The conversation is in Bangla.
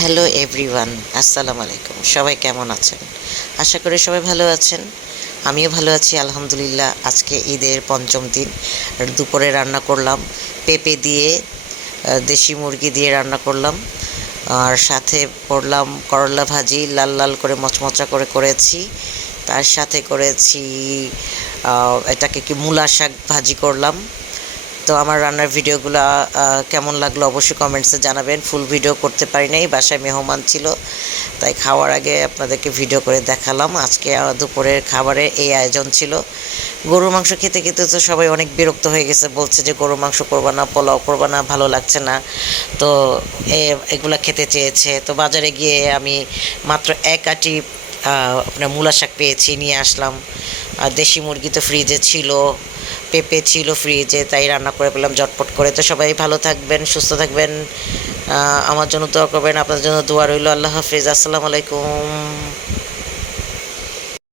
হ্যালো এভরিওয়ান, আসসালামু আলাইকুম। সবাই কেমন আছেন? আশা করি সবাই ভালো আছেন। আমিও ভালো আছি আলহামদুলিল্লাহ। আজকে ঈদের পঞ্চম দিন। আর দুপুরে রান্না করলাম পেঁপে দিয়ে, দেশি মুরগি দিয়ে রান্না করলাম। আর সাথে করলাম করলা ভাজি, লাল লাল করে মচমচা করে করেছি। তার সাথে করেছি এটাকে কি মূলা শাক ভাজি করলাম। তো আমার রান্নার ভিডিওগুলো কেমন লাগলো অবশ্যই কমেন্টসে জানাবেন। ফুল ভিডিও করতে পারি নাই, বাসায় মেহমান ছিল, তাই খাওয়ার আগে আপনাদেরকে ভিডিও করে দেখালাম। আজকে দুপুরের খাবারের এই আয়োজন ছিল। গরুর মাংস খেতে খেতে তো সবাই অনেক বিরক্ত হয়ে গেছে, বলছে যে গরুর মাংস করবা না, পোলাও করবা না, ভালো লাগছে না। তো এগুলা খেতে চেয়েছে। তো বাজারে গিয়ে আমি মাত্র এক আঁটি আপনার মূলা শাক পেয়েছি, নিয়ে আসলাম। আর দেশি মুরগি তো ফ্রিজে ছিল, পেঁপে ছিল ফ্রিজে, তাই রান্না করে পেলাম ঝটপট করে। তো সবাই ভালো থাকবেন, সুস্থ থাকবেন, আমার জন্য দোয়া করবেন, আপনাদের জন্য দোয়া রইল। আল্লাহ হাফিজ, আসসালামু আলাইকুম।